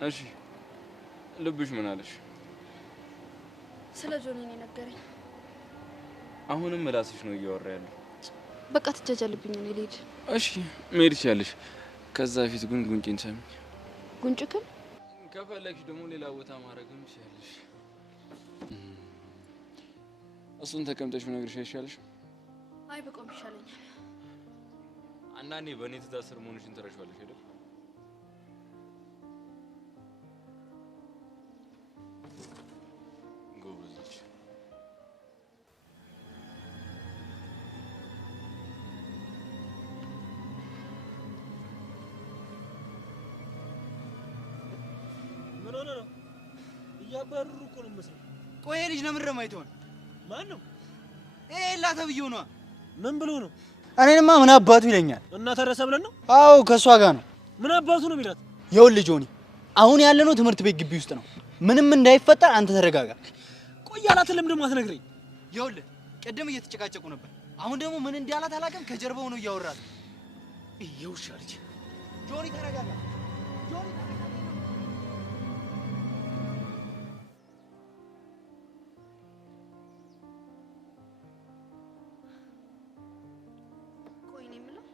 እሺ ልብሽ ምን አለሽ? ስለ ጆኒ ነው ነገረኝ። አሁንም ምላስሽ ነው እያወራ ያለው። በቃ ትጃጃልብኝ ነው ልሂድ። እሺ መሄድ ትችያለሽ። ከዛ ፊት ግን ጉንጭን ሰሚ። ጉንጭክም ከፈለግሽ ደግሞ ሌላ ቦታ ማድረግም ትችያለሽ። እሱን ተቀምጠሽ ብነግርሽ አይሻልሽ? አይ በቆም ይሻለኛል። አንዳንዴ በእኔ ትእዛዝ ስር መሆንሽን ትረሻለሽ አይደል? ጎበዝ ነሽ። ምን ሆነ ነው? እያባረሩ እኮ ነው መስለው። ቆይ ልጅ ለምን ረማይተውን? ማን ነው? ላተብየው ነው። ምን ብሎ ነው? እኔንማ ምን አባቱ ይለኛል። እና ተረሰ ብለን ነው? አዎ ከሷ ጋር ነው። ምን አባቱ ነው የሚላት? ይኸውልህ ጆኒ፣ አሁን ያለነው ትምህርት ቤት ግቢ ውስጥ ነው። ምንም እንዳይፈጠር አንተ ተረጋጋ። ቆይ ያላትን ለምን ደግሞ አትነግረኝ? ይኸውልህ ቅድም እየተጨቃጨቁ ነበር። አሁን ደግሞ ምን እንዳላት አላውቅም። ከጀርባው ነው እያወራል። ይውሻ ልጅ ጆኒ ተረጋጋ። ጆኒ ተረጋጋ። ቆይ እኔ የምለው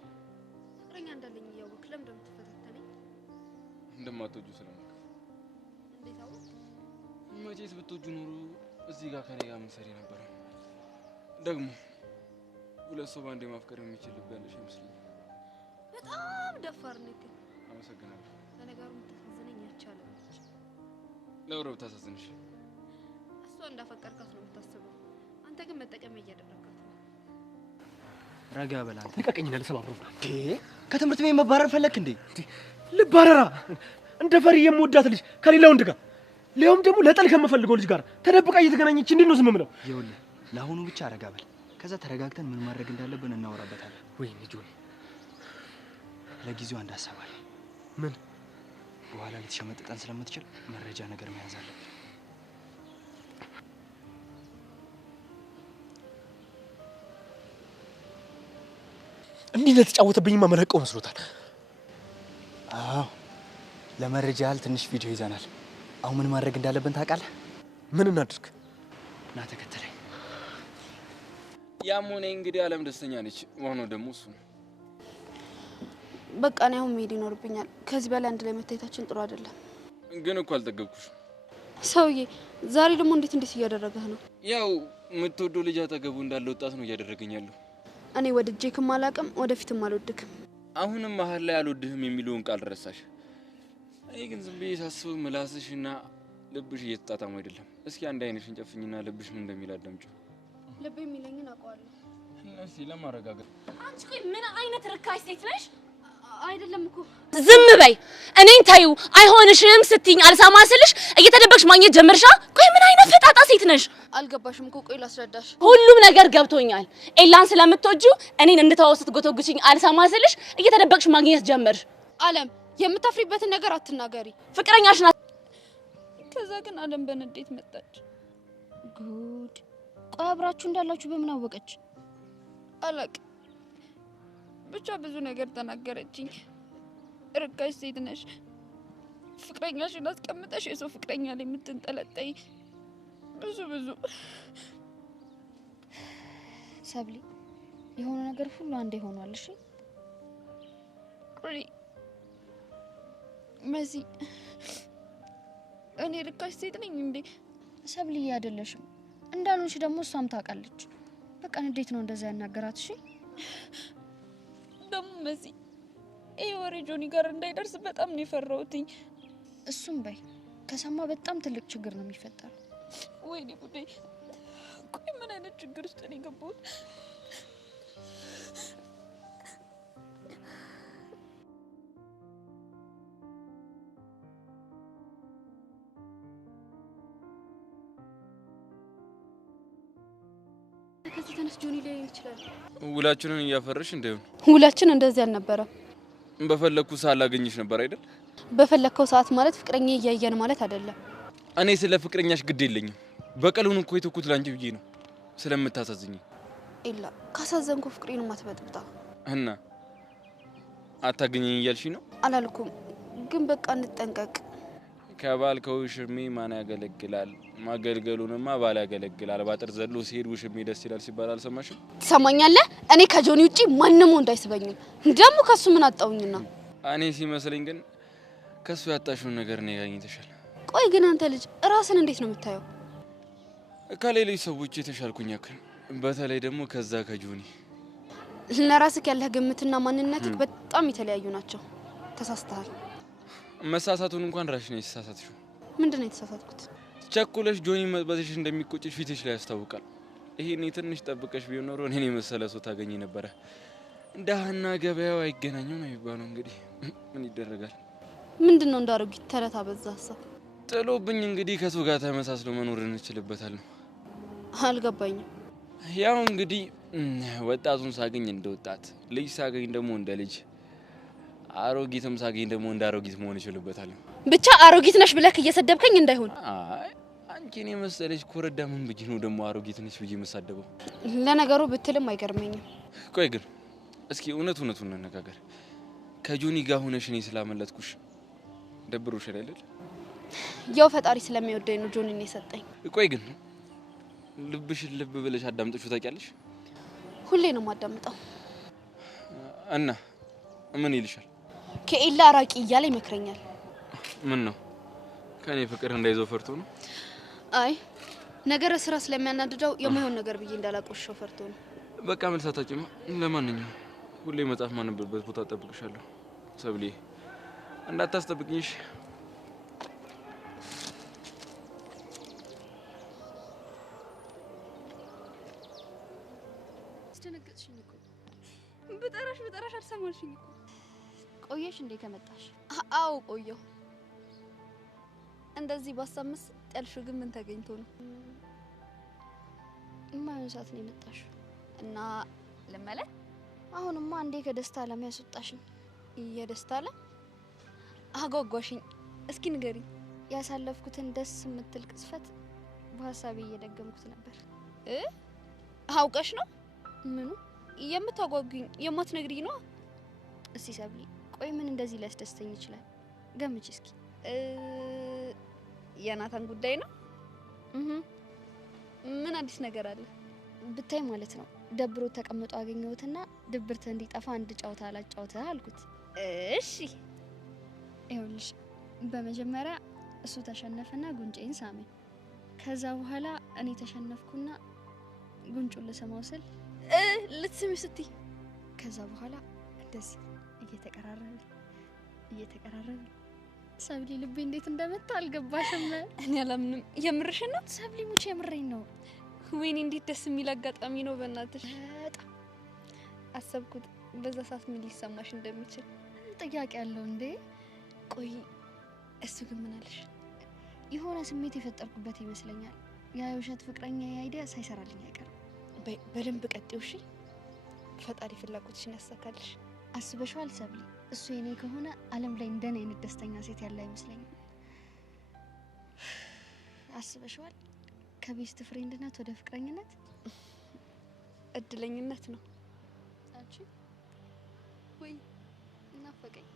ፍቅረኛ እንዳለኝ እያወቅህ ለምን እንደምትፈታተነኝ? እንደማትወጁ ስለማውቅ። እንዴት አወቅ? መቼስ ብትወጁ ኖሮ እዚህ ጋር ከኔ ጋር ምን ሰሪ ነበር? ደግሞ ሁለት ሰው ባንዴ ማፍቀር የሚችል ልብ ያለሽ አይመስለኝም። በጣም ደፋር ነህ ግን። አመሰግናለሁ። ለነገሩ የምታሳዝነኝ ያቻለች። ለወረብ ታሳዝንሽ። እሷ እንዳፈቀርካት ነው የምታስበው። አንተ ግን መጠቀሚያ እያደረጋት ነው። ረጋ በል አንተ። ልቀቀኝ እና ልሰባብረው። ከትምህርት ቤት መባረር ፈለክ እንዴ? ልባረራ እንደ ፈሪ የምወዳት ልጅ ከሌላ ወንድ ጋር ሊያውም ደግሞ ለጠል ከመፈልገው ልጅ ጋር ተደብቃ እየተገናኘች እንዴት ነው ዝም ብለው? ይኸውልህ ለአሁኑ ብቻ ረጋ በል። ከዛ ተረጋግተን ምን ማድረግ እንዳለብን እናወራበታለን። ወይኔ ጆኒ፣ ለጊዜው አንድ ሀሳብ አለ። ምን? በኋላ ልትሸመጥጠን ስለምትችል መረጃ ነገር መያዝ አለብን። እንዲህ ለተጫወተብኝማ መለቀው መስሎታል። አዎ ለመረጃ ያህል ትንሽ ቪዲዮ ይዘናል። አሁን ምን ማድረግ እንዳለብን ታውቃለህ? ምን እናድርግ? ና ተከተለኝ። ያም ሆነ እንግዲህ ዓለም ደስተኛ ነች። ዋናው ደግሞ እሱ ነው። በቃ እኔ አሁን መሄድ ይኖርብኛል። ከዚህ በላይ አንድ ላይ መታየታችን ጥሩ አይደለም። ግን እኮ አልጠገብኩሽ። ሰውዬ ዛሬ ደግሞ እንዴት እያደረገህ ነው? ያው የምትወደው ልጅ አጠገቡ እንዳለ ወጣት ነው እያደረገኝ ያለው። እኔ ወድጄክም አላውቅም፣ ወደፊትም አልወድክም። አሁንም መሀል ላይ አልወድህም የሚለውን ቃል ረሳሽ። እኔ ግን ዝም ብዬ ሳስብ ምላስሽና ልብሽ እየተጣጣሙ አይደለም። እስኪ አንድ አይነሽን ጨፍኝና ልብሽ ምን እንደሚል አዳምጪው። ልብ የሚለኝን አውቀዋለሁ። እስኪ ለማረጋገጥ። አንቺ ቆይ ምን አይነት ርካሽ ሴት ነሽ? አይደለም እኮ ዝም በይ። እኔን ታዩ አይሆንሽም ስትይኝ አልሰማ ስልሽ እየተደበቅሽ ማግኘት ጀመርሻ። ቆይ ምን አይነት ፈጣጣ ሴት ነሽ? አልገባሽም እኮ። ቆይ ላስረዳሽ። ሁሉም ነገር ገብቶኛል። ኤላን ስለምትወጂው እኔን እንድተወው ስትጎተጉችኝ አልሰማ ስልሽ እየተደበቅሽ ማግኘት ጀመርሽ። አለም የምታፍሪበትን ነገር አትናገሪ። ፍቅረኛሽ ናት። ከዛ ግን አለም በንዴት መጣች። ጉድ። ቆይ አብራችሁ እንዳላችሁ በምን አወቀች? አላውቅም። ብቻ ብዙ ነገር ተናገረችኝ። ርካሽ ሴት ነሽ፣ ፍቅረኛሽን አስቀምጠሽ የሰው ፍቅረኛ ላይ የምትንጠለጠይ ብዙ ሰብሊ፣ የሆነ ነገር ሁሉ አንዴ ሆኗል። እሺ መሲ፣ እኔ ርካሽ ሴት ነኝ እንዴ? ሰብሊ አይደለሽም። እንዳልሆንሽ ደግሞ እሷም ታውቃለች። በቃ እንዴት ነው እንደዛ ያናገራት? እሺ ደግሞ መሲ፣ ይሄ ወሬ ጆኒ ጋር እንዳይደርስ በጣም ነው የፈራሁትኝ። እሱም በይ ከሰማ በጣም ትልቅ ችግር ነው የሚፈጠረው። ወይኔ ጉዴ! ቆይ ምን አይነት ችግር ውስጥ ነው የገባሁት? ከዚህ ተነስ ጆኒ ላይ ይችላል። ውላችንን እያፈረሽ እንደሆነ። ውላችን እንደዚህ አልነበረም። በፈለኩ ሰዓት ላገኝሽ ነበር አይደል? በፈለከው ሰዓት ማለት ፍቅረኛ እያየን ማለት አይደለም። እኔ ስለ ፍቅረኛሽ ግድ የለኝም። በቀሉን እኮ የተኩት ላንቺ ብዬ ነው ስለምታሳዝኝ። ኤላ ካሳዘንኩ ፍቅሬን ማትበጥብጣ እና አታገኘኝ እያልሽ ነው? አላልኩም፣ ግን በቃ እንጠንቀቅ። ከባል ከውሽሜ ማን ያገለግላል? ማገልገሉንማ ባል ያገለግላል። ባጥር ዘሎ ሲሄድ ውሽሜ ደስ ይላል ሲባል አልሰማሽም? ትሰማኛለህ? እኔ ከጆኒ ውጪ ማንንም ወንድ አይስበኝም። ደግሞ ከሱ ምን አጣውኝና? እኔ ሲመስለኝ ግን ከሱ ያጣሽውን ነገር ነው ያገኝተሻል። ቆይ ግን አንተ ልጅ ራስን እንዴት ነው የምታየው? ከሌሎች ሰዎች የተሻልኩኝ ያክል፣ በተለይ ደግሞ ከዛ ከጆኒ። ለራስህ ያለህ ግምትና ማንነትህ በጣም የተለያዩ ናቸው። ተሳስተሃል። መሳሳቱን እንኳን ራስሽ ነው የተሳሳትሽው። ምንድን ነው የተሳሳትኩት? ቸኩለሽ ጆኒ መጥበትሽ እንደሚቆጭሽ ፊትሽ ላይ ያስታውቃል። ይሄኔ ትንሽ ጠብቀሽ ቢሆን ኖሮ እኔን የመሰለ ሰው ታገኝ ነበረ። እንዳህና ገበያው አይገናኙም ነው የሚባለው። እንግዲህ ምን ይደረጋል? ምንድነው እንዳረጉት ተረታ በዛ ሀሳብ ጥሎብኝ እንግዲህ ከሱ ጋር ተመሳስሎ መኖር እንችልበታለን። አልገባኝም። ያው እንግዲህ ወጣቱን ሳገኝ እንደ ወጣት፣ ልጅ ሳገኝ ደግሞ እንደ ልጅ፣ አሮጊትም ሳገኝ ደግሞ እንደ አሮጊት መሆን ይችልበታለን። ብቻ አሮጊት ነሽ ብለክ እየሰደብከኝ እንዳይሆን። አይ አንቺን የመሰለሽ ኮረዳ ምን ብዬ ነው ደግሞ አሮጊት ነሽ ብዬ የምሳደበው? ለነገሩ ብትልም አይገርመኝም። ቆይ ግን እስኪ እውነቱን እንነጋገር። ከጆኒ ጋር ሆነሽ እኔ ስላመለጥኩሽ ደብሮሽ አይደል? ያው ፈጣሪ ስለሚወደኝ ነው ጆኒን የሰጠኝ። ቆይ ግን ልብሽን ልብ ብለሽ አዳምጥሽው ታውቂያለሽ? ሁሌ ነው የማዳምጠው። እና ምን ይልሻል? ከኤላ ራቂ እያለ ይመክረኛል። ምን ነው ከኔ ፍቅር እንዳይዘው ፈርቶ ነው? አይ ነገረ ስራ ስለሚያናድደው የማይሆን ነገር ብዬ እንዳላቆሽው ፈርቶ ነው። በቃ መልሳታችማ። ለማንኛውም ሁሌ መጽሐፍ ማንበብበት ቦታ ጠብቅሻለሁ። ሰብሊ እንዳታስጠብቅኝሽ። አስደነገጥሽኝ እኮ። ብጠራሽ አልሰማሽኝ እኮ። ቆየሽ እንዴ ከመጣሽ? አዎ ቆየሁ። እንደዚህ ባሳምስ ጠልሹ ግን ምን ተገኝቶ ነው? የማይሆን ሰዓት ነው የመጣሽው። እና ልመለስ? አሁንማ አንዴ ከደስታ ዓለም ያስወጣሽኝ። የደስታ ዓለም አጓጓሽኝ። እስኪ ንገሪኝ። ያሳለፍኩትን ደስ የምትል ቅጽበት በሀሳቤ እየደገምኩት ነበር። አውቀሽ ነው? ምኑ የምታጓጉኝ? የማትነግሪኝ ነው? እስቲ ሰብሊ፣ ቆይ ምን እንደዚህ ሊያስደስተኝ ይችላል? ገምች እስኪ። የናታን ጉዳይ ነው? ምን አዲስ ነገር አለ? ብታይ ማለት ነው ደብሮ ተቀምጦ አገኘሁትና ድብርት እንዲጠፋ አንድ ጨዋታ አላጫውተህ አልኩት። እሺ ይኸውልሽ፣ በመጀመሪያ እሱ ተሸነፈና ጉንጬን ሳመኝ። ከዛ በኋላ እኔ ተሸነፍኩና ጉንጩን ልስመው ስል ልትስሚ ስትይ፣ ከዛ በኋላ እንደዚህ እየተቀራረብን ሰብሊ ልቤ እንዴት እንደመታ አልገባሽም? እኔ አላምንም። የምርሽን ነው ሰብሊ? ሙቼ የምሬን ነው። ወይኔ እንዴት ደስ የሚል አጋጣሚ ነው። በእናትሽ በጣም አሰብኩት በዛ ሰዓት ምን ሊሰማሽ እንደሚችል። ጥያቄ ያለው እንዴ? ቆይ እሱ ግን ምን አለሽ? የሆነ ስሜት የፈጠርኩበት ይመስለኛል። ያ የውሸት ፍቅረኛ አይዲያ ሳይሰራልኝ አይቀርም። በደንብ ቀጥይው እሺ። ፈጣሪ ፍላጎትሽን ያሳካልሽ። አስበሽዋል ሰብሊ? እሱ የኔ ከሆነ ዓለም ላይ እንደኔ አይነት ደስተኛ ሴት ያለ አይመስለኝም። አስበሽዋል? ከቤስት ፍሬንድነት ወደ ፍቅረኝነት እድለኝነት ነው። አንቺ ወይ እናፈቀኝ።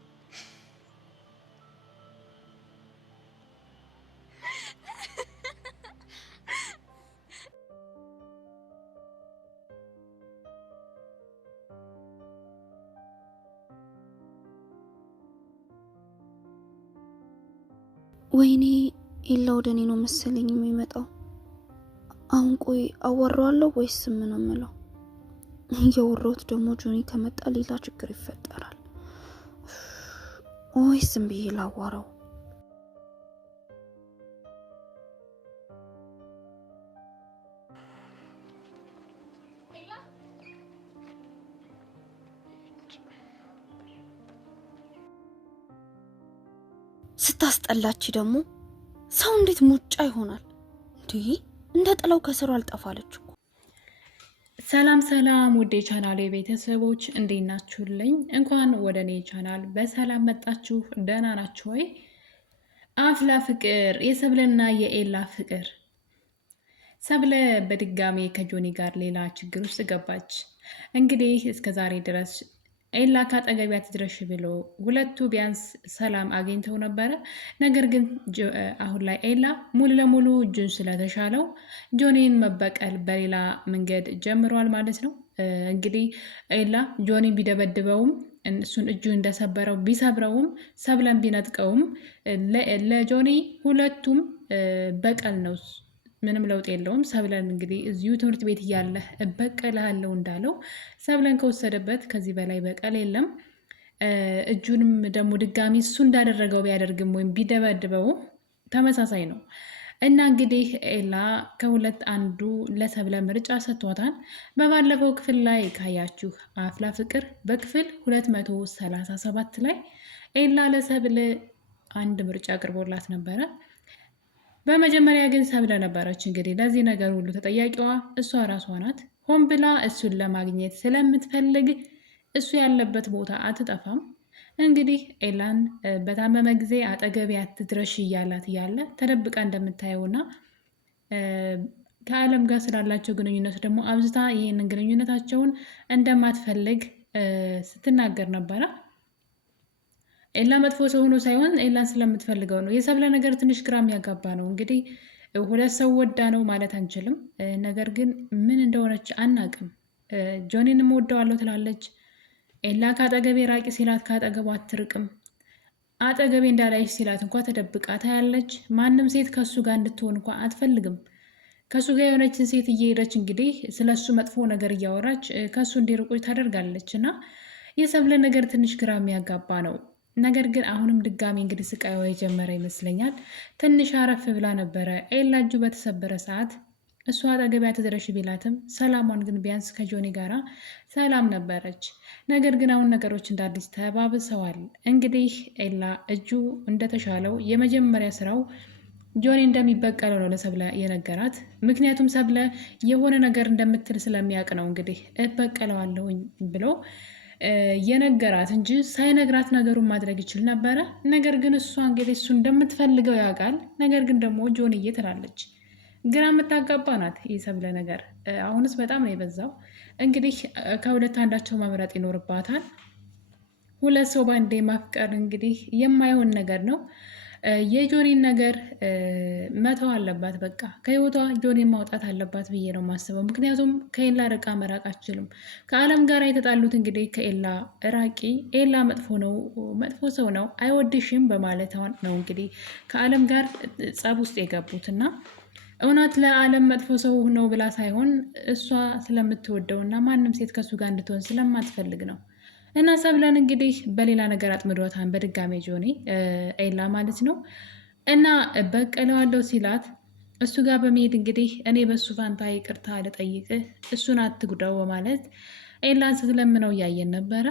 ወይኔ ኢላ ወደ እኔ ነው መሰለኝ የሚመጣው። አሁን ቆይ አወራዋለሁ ወይስ ምን ነው የምለው? እያወራሁት ደግሞ ጆኒ ከመጣ ሌላ ችግር ይፈጠራል ወይስ ዝም ብዬ ላዋራው? ስታስጠላች ደግሞ ሰው እንዴት ሙጫ ይሆናል እንዴ? እንደ ጥላው ከስሩ አልጠፋለች እኮ። ሰላም ሰላም፣ ውዴ ቻናሌ ቤተሰቦች እንዴት ናችሁልኝ? እንኳን ወደ እኔ ቻናል በሰላም መጣችሁ። ደህና ናችሁ ወይ? አፍላ ፍቅር፣ የሰብለና የኤላ ፍቅር። ሰብለ በድጋሜ ከጆኒ ጋር ሌላ ችግር ውስጥ ገባች። እንግዲህ እስከ ዛሬ ድረስ ኤላ ካጠገቢያ ትድረሽ ብሎ ሁለቱ ቢያንስ ሰላም አግኝተው ነበረ። ነገር ግን አሁን ላይ ኤላ ሙሉ ለሙሉ እጁን ስለተሻለው ጆኒን መበቀል በሌላ መንገድ ጀምሯል ማለት ነው። እንግዲህ ኤላ ጆኒን ቢደበድበውም እሱን እጁ እንደሰበረው ቢሰብረውም ሰብለን ቢነጥቀውም ለጆኒ ሁለቱም በቀል ነው። ምንም ለውጥ የለውም። ሰብለን እንግዲህ እዚሁ ትምህርት ቤት እያለ እበቀልሃለሁ እንዳለው ሰብለን ከወሰደበት ከዚህ በላይ በቀል የለም። እጁንም ደግሞ ድጋሚ እሱ እንዳደረገው ቢያደርግም ወይም ቢደበድበው ተመሳሳይ ነው እና እንግዲህ ኤላ ከሁለት አንዱ ለሰብለ ምርጫ ሰጥቷታል። በባለፈው ክፍል ላይ ካያችሁ አፍላ ፍቅር በክፍል 237 ላይ ኤላ ለሰብለ አንድ ምርጫ አቅርቦላት ነበረ። በመጀመሪያ ግን ሰብለ ነበረች እንግዲህ ለዚህ ነገር ሁሉ ተጠያቂዋ እሷ ራሷ ናት። ሆን ብላ እሱን ለማግኘት ስለምትፈልግ እሱ ያለበት ቦታ አትጠፋም። እንግዲህ ኤላን በታመመ ጊዜ አጠገቤ አትድረሽ እያላት እያለ ተደብቃ እንደምታየውና ከአለም ጋር ስላላቸው ግንኙነት ደግሞ አብዝታ ይህንን ግንኙነታቸውን እንደማትፈልግ ስትናገር ነበረ። ኤላ መጥፎ ሰው ሆኖ ሳይሆን ኤላን ስለምትፈልገው ነው። የሰብለ ነገር ትንሽ ግራ የሚያጋባ ነው። እንግዲህ ሁለት ሰው ወዳ ነው ማለት አንችልም። ነገር ግን ምን እንደሆነች አናቅም። ጆኒንም ወደዋለሁ ትላለች። ኤላ ከአጠገቤ ራቂ ሲላት ከአጠገቡ አትርቅም። አጠገቤ እንዳላይሽ ሲላት እንኳ ተደብቃ ታያለች። ማንም ሴት ከሱ ጋር እንድትሆን እንኳ አትፈልግም። ከሱ ጋር የሆነችን ሴት እየሄደች እንግዲህ ስለሱ መጥፎ ነገር እያወራች ከሱ እንዲርቁች ታደርጋለች። እና የሰብለ ነገር ትንሽ ግራ የሚያጋባ ነው። ነገር ግን አሁንም ድጋሚ እንግዲህ ስቃይዋ የጀመረ ይመስለኛል። ትንሽ አረፍ ብላ ነበረ ኤላ እጁ በተሰበረ ሰዓት እሷ አጠገቢያ ትድረሽ ቢላትም ሰላሟን ግን ቢያንስ ከጆኒ ጋራ ሰላም ነበረች። ነገር ግን አሁን ነገሮች እንደ አዲስ ተባብሰዋል። እንግዲህ ኤላ እጁ እንደተሻለው የመጀመሪያ ስራው ጆኒ እንደሚበቀለው ነው ለሰብለ የነገራት። ምክንያቱም ሰብለ የሆነ ነገር እንደምትል ስለሚያውቅ ነው እንግዲህ እበቀለዋለሁኝ ብሎ የነገራት እንጂ ሳይነግራት ነገሩን ማድረግ ይችል ነበረ። ነገር ግን እሷ እንግዲህ እሱ እንደምትፈልገው ያውቃል። ነገር ግን ደግሞ ጆንዬ ትላለች። ግራ የምታጋባ ናት የሰብለ ነገር። አሁንስ በጣም ነው የበዛው። እንግዲህ ከሁለት አንዳቸው መምረጥ ይኖርባታል። ሁለት ሰው በአንዴ ማፍቀር እንግዲህ የማይሆን ነገር ነው። የጆኒን ነገር መተው አለባት። በቃ ከህይወቷ ጆኒን ማውጣት አለባት ብዬ ነው የማስበው። ምክንያቱም ከኤላ ርቃ መራቅ አትችልም። ከአለም ጋር የተጣሉት እንግዲህ ከኤላ ራቂ፣ ኤላ መጥፎ ነው፣ መጥፎ ሰው ነው፣ አይወድሽም በማለት ነው እንግዲህ ከአለም ጋር ጸብ ውስጥ የገቡት እና እውነት ለአለም መጥፎ ሰው ነው ብላ ሳይሆን እሷ ስለምትወደው እና ማንም ሴት ከሱ ጋር እንድትሆን ስለማትፈልግ ነው። እና ሰብለን እንግዲህ በሌላ ነገር አጥምዷታን በድጋሜ ጆኒ ኤላ ማለት ነው። እና በቀለዋለሁ ሲላት እሱ ጋር በመሄድ እንግዲህ እኔ በሱ ፋንታ ይቅርታ ልጠይቅህ እሱን አትጉዳው በማለት ኤላን ስትለምነው እያየን ነበረ።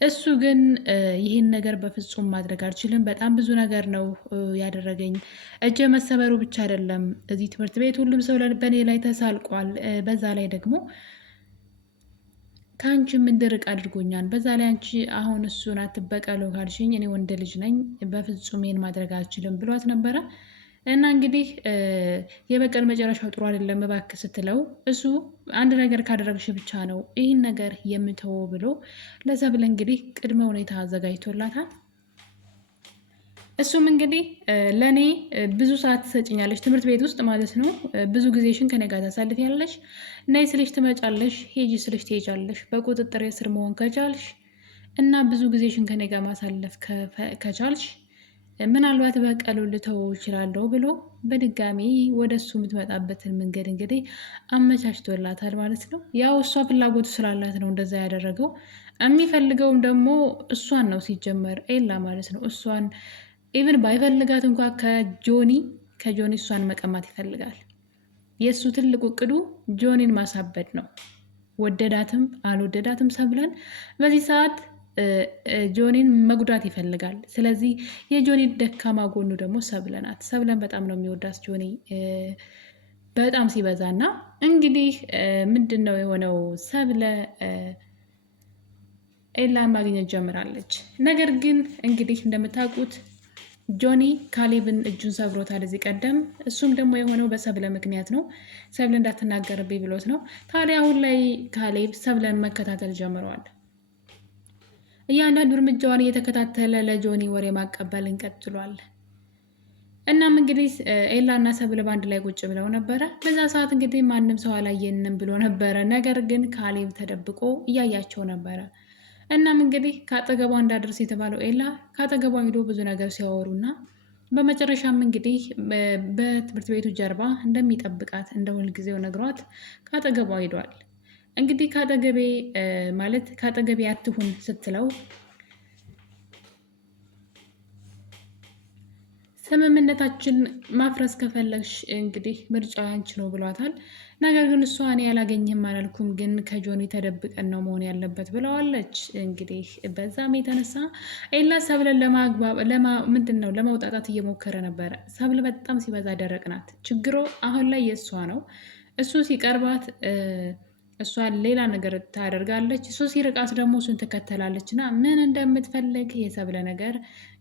እሱ ግን ይህን ነገር በፍጹም ማድረግ አልችልም፣ በጣም ብዙ ነገር ነው ያደረገኝ። እጀ መሰበሩ ብቻ አይደለም፣ እዚህ ትምህርት ቤት ሁሉም ሰው በእኔ ላይ ተሳልቋል። በዛ ላይ ደግሞ ከአንቺ እንድርቅ አድርጎኛል። በዛ ላይ አንቺ አሁን እሱን አትበቀለው ካልሽኝ እኔ ወንድ ልጅ ነኝ፣ በፍጹም ይህን ማድረግ አልችልም ብሏት ነበረ። እና እንግዲህ የበቀል መጨረሻው ጥሩ አይደለም እባክህ ስትለው እሱ አንድ ነገር ካደረግሽ ብቻ ነው ይህን ነገር የምተወው ብሎ ለሰብለ እንግዲህ ቅድመ ሁኔታ አዘጋጅቶላታል። እሱም እንግዲህ ለእኔ ብዙ ሰዓት ትሰጭኛለሽ ትምህርት ቤት ውስጥ ማለት ነው፣ ብዙ ጊዜሽን ከኔ ጋር ታሳልፊያለሽ፣ ነይ ስልሽ ትመጫለሽ፣ ሂጂ ስልሽ ትሄጃለሽ፣ በቁጥጥር ስር መሆን ከቻልሽ እና ብዙ ጊዜሽን ከኔ ጋር ማሳለፍ ከቻልሽ ምናልባት በቀሉ ልተወው እችላለሁ ብሎ በድጋሚ ወደ እሱ የምትመጣበትን መንገድ እንግዲህ አመቻችቶላታል ማለት ነው። ያው እሷ ፍላጎቱ ስላላት ነው እንደዛ ያደረገው። የሚፈልገውም ደግሞ እሷን ነው ሲጀመር ኤላ ማለት ነው። እሷን ኢቭን ባይፈልጋት እንኳ ከጆኒ እሷን መቀማት ይፈልጋል። የእሱ ትልቁ እቅዱ ጆኒን ማሳበድ ነው። ወደዳትም አልወደዳትም ሰብለን በዚህ ሰዓት ጆኒን መጉዳት ይፈልጋል። ስለዚህ የጆኒ ደካማ ጎኑ ደግሞ ሰብለ ናት። ሰብለን በጣም ነው የሚወዳት ጆኒ በጣም ሲበዛ እና እንግዲህ ምንድን ነው የሆነው ሰብለ ኤላን ማግኘት ጀምራለች። ነገር ግን እንግዲህ እንደምታውቁት ጆኒ ካሌብን እጁን ሰብሮታል እዚህ ቀደም። እሱም ደግሞ የሆነው በሰብለ ምክንያት ነው። ሰብለ እንዳትናገርብኝ ብሎት ነው። ታዲያ አሁን ላይ ካሌብ ሰብለን መከታተል ጀምረዋል። እያንዳንዱ እርምጃዋን እየተከታተለ ለጆኒ ወሬ ማቀበልን ቀጥሏል። እናም እንግዲህ ኤላ እና ሰብለ በአንድ ላይ ቁጭ ብለው ነበረ። በዛ ሰዓት እንግዲህ ማንም ሰው አላየንም ብሎ ነበረ። ነገር ግን ካሌብ ተደብቆ እያያቸው ነበረ። እናም እንግዲህ ከአጠገቧ እንዳደርስ የተባለው ኤላ ከአጠገቧ ሂዶ ብዙ ነገር ሲያወሩና በመጨረሻም እንግዲህ በትምህርት ቤቱ ጀርባ እንደሚጠብቃት እንደ ሁልጊዜው ነግሯት ከአጠገቧ ሂዷል። እንግዲህ ከአጠገቤ አትሁን ስትለው ስምምነታችን ማፍረስ ከፈለግሽ እንግዲህ ምርጫ አንቺ ነው ብሏታል። ነገር ግን እሷ እኔ ያላገኝህም አላልኩም፣ ግን ከጆኒ ተደብቀን ነው መሆን ያለበት ብለዋለች። እንግዲህ በዛም የተነሳ ኤላ ሰብለን ለማውጣጣት እየሞከረ ነበረ። ሰብል በጣም ሲበዛ ደረቅ ናት። ችግሩ አሁን ላይ የእሷ ነው። እሱ ሲቀርባት እሷ ሌላ ነገር ታደርጋለች፣ እሱ ሲርቃት ደግሞ እሱን ትከተላለች። እና ምን እንደምትፈልግ የሰብለ ነገር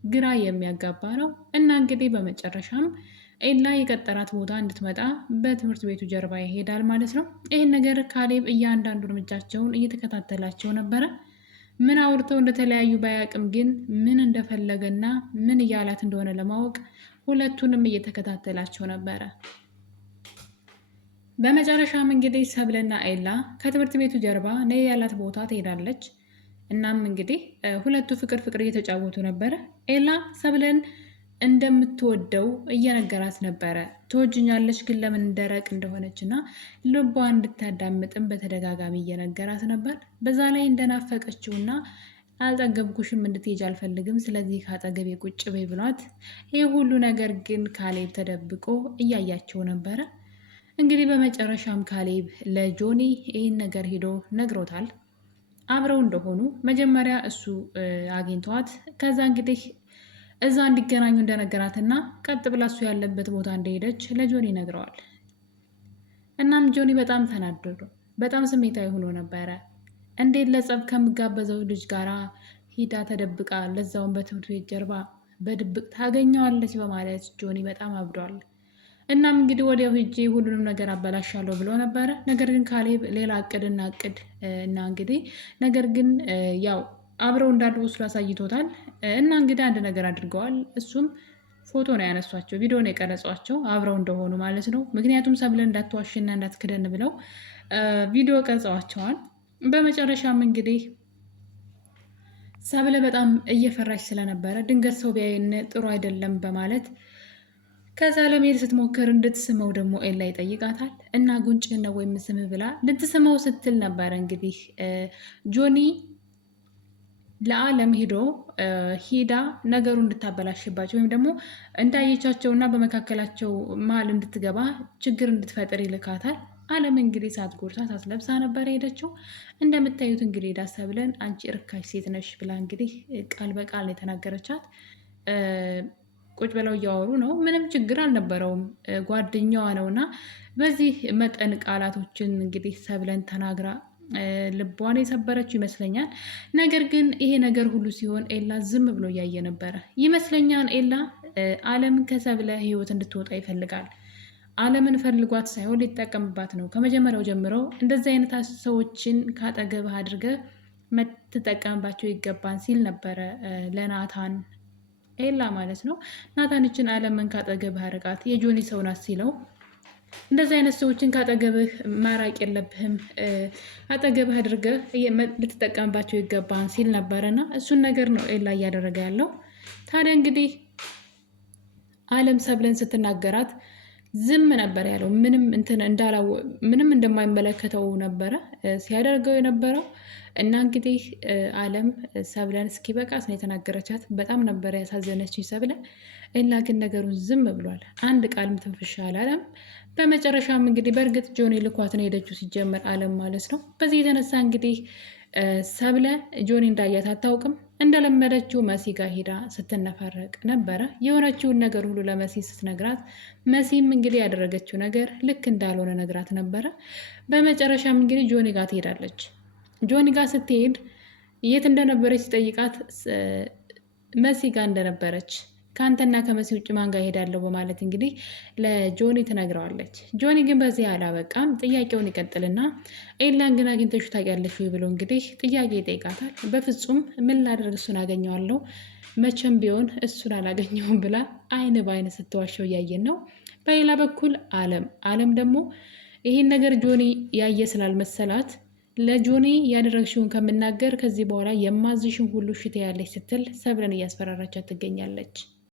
ግራ የሚያጋባ ነው። እና እንግዲህ በመጨረሻም ኤላ የቀጠራት ቦታ እንድትመጣ በትምህርት ቤቱ ጀርባ ይሄዳል ማለት ነው። ይህን ነገር ካሌብ እያንዳንዱ እርምጃቸውን እየተከታተላቸው ነበረ። ምን አውርተው እንደተለያዩ ባያቅም ግን ምን እንደፈለገና ምን እያላት እንደሆነ ለማወቅ ሁለቱንም እየተከታተላቸው ነበረ። በመጨረሻም እንግዲህ ሰብለና ኤላ ከትምህርት ቤቱ ጀርባ ነይ ያላት ቦታ ትሄዳለች። እናም እንግዲህ ሁለቱ ፍቅር እየተጫወቱ ነበረ። ኤላ ሰብለን እንደምትወደው እየነገራት ነበረ። ትወጅኛለች ግን ለምን ደረቅ እንደሆነች እና ልቧ እንድታዳምጥም በተደጋጋሚ እየነገራት ነበር። በዛ ላይ እንደናፈቀችውና አልጠገብኩሽም እንድትሄጅ አልፈልግም፣ ስለዚህ ከአጠገቤ ቁጭ በይ ብሏት፣ ይህ ሁሉ ነገር ግን ካሌብ ተደብቆ እያያቸው ነበረ። እንግዲህ በመጨረሻም ካሌብ ለጆኒ ይህን ነገር ሂዶ ነግሮታል። አብረው እንደሆኑ መጀመሪያ እሱ አግኝተዋት ከዛ እንግዲህ እዛ እንዲገናኙ እንደነገራትና ቀጥ ብላ እሱ ያለበት ቦታ እንደሄደች ለጆኒ ነግረዋል። እናም ጆኒ በጣም ተናደዱ፣ በጣም ስሜታዊ ሆኖ ነበረ። እንዴት ለጸብ ከምጋበዘው ልጅ ጋራ ሂዳ ተደብቃ ለዛውን በትምህርት ቤት ጀርባ በድብቅ ታገኘዋለች በማለት ጆኒ በጣም አብዷል። እናም እንግዲህ ወዲያው ሂጄ ሁሉንም ነገር አበላሻለሁ ብሎ ነበረ። ነገር ግን ካሌብ ሌላ እቅድ እና እንግዲህ ነገር ግን ያው አብረው እንዳሉ እሱ አሳይቶታል። እና እንግዲህ አንድ ነገር አድርገዋል። እሱም ፎቶ ነው ያነሷቸው፣ ቪዲዮ ነው የቀረጿቸው አብረው እንደሆኑ ማለት ነው። ምክንያቱም ሰብለን እንዳትዋሽና እንዳትክደን ብለው ቪዲዮ ቀርጸዋቸዋል። በመጨረሻም እንግዲህ ሰብለ በጣም እየፈራች ስለነበረ ድንገት ሰው ቢያይን ጥሩ አይደለም በማለት ከዛ ለመሄድ ስትሞክር እንድትስመው ደግሞ ኤላ ይጠይቃታል። እና ጉንጭህን ነው ወይም ስምህ ብላ ልትስመው ስትል ነበረ እንግዲህ ጆኒ ለዓለም ሂዳ ነገሩ እንድታበላሽባቸው ወይም ደግሞ እንዳየቻቸው እና በመካከላቸው መሀል እንድትገባ ችግር እንድትፈጥር ይልካታል። ዓለም እንግዲህ ሳትጎርሳ ሳትለብሳ ነበረ ሄደችው። እንደምታዩት እንግዲህ ሄዳ ሰብለን አንቺ እርካሽ ሴት ነሽ ብላ እንግዲህ ቃል በቃል ነው የተናገረቻት። ቁጭ ብለው እያወሩ ነው። ምንም ችግር አልነበረውም፣ ጓደኛዋ ነው እና በዚህ መጠን ቃላቶችን እንግዲህ ሰብለን ተናግራ ልቧን የሰበረችው ይመስለኛል። ነገር ግን ይሄ ነገር ሁሉ ሲሆን ኤላ ዝም ብሎ እያየ ነበረ ይመስለኛል። ኤላ ዓለምን ከሰብለ ህይወት እንድትወጣ ይፈልጋል። ዓለምን ፈልጓት ሳይሆን ሊጠቀምባት ነው። ከመጀመሪያው ጀምረው እንደዚህ አይነት ሰዎችን ካጠገብህ አድርገህ ትጠቀምባቸው ይገባን ሲል ነበረ ለናታን ኤላ ማለት ነው። ናታንችን ዓለምን ካጠገብህ አርቃት የጆኒ ሰው ናት ሲለው እንደዚህ አይነት ሰዎችን ካጠገብህ ማራቅ የለብህም አጠገብህ አድርገህ ልትጠቀምባቸው ይገባን ሲል ነበረና እሱን ነገር ነው ኤላ እያደረገ ያለው። ታዲያ እንግዲህ ዓለም ሰብለን ስትናገራት ዝም ነበር ያለው። ምንም እንደማይመለከተው ነበረ ሲያደርገው የነበረው። እና እንግዲህ ዓለም ሰብለን እስኪበቃት ነው የተናገረቻት። በጣም ነበር ያሳዘነችኝ ሰብለ። ኤላ ግን ነገሩን ዝም ብሏል። አንድ ቃል ምትንፍሻ አላለም። በመጨረሻም እንግዲህ በእርግጥ ጆኒ ልኳት ነው ሄደችው ሲጀመር ዓለም ማለት ነው። በዚህ የተነሳ እንግዲህ ሰብለ ጆኒ እንዳያት አታውቅም። እንደለመደችው መሲ ጋር ሄዳ ስትነፋረቅ ነበረ። የሆነችውን ነገር ሁሉ ለመሲ ስትነግራት መሲም እንግዲህ ያደረገችው ነገር ልክ እንዳልሆነ ነግራት ነበረ። በመጨረሻም እንግዲህ ጆኒ ጋር ትሄዳለች። ጆኒ ጋር ስትሄድ የት እንደነበረች ሲጠይቃት መሲ ጋር እንደነበረች ከአንተና ከመሲ ውጭ ማን ጋር እሄዳለሁ በማለት እንግዲህ ለጆኒ ትነግረዋለች። ጆኒ ግን በዚህ አላበቃም። ጥያቄውን ይቀጥልና ኤላን ግን አግኝተሽ ታውቂያለሽ ወይ ብሎ እንግዲህ ጥያቄ ይጠይቃታል። በፍጹም ምን ላደርግ እሱን አገኘዋለሁ መቼም ቢሆን እሱን አላገኘውም ብላ አይን በአይን ስትዋሸው እያየን ነው። በሌላ በኩል አለም ደግሞ ይህን ነገር ጆኒ ያየ ስላልመሰላት ለጆኒ ያደረግሽውን ከምናገር ከዚህ በኋላ የማዝሽን ሁሉ ሽታ ያለች ስትል ሰብለን እያስፈራራቻት ትገኛለች።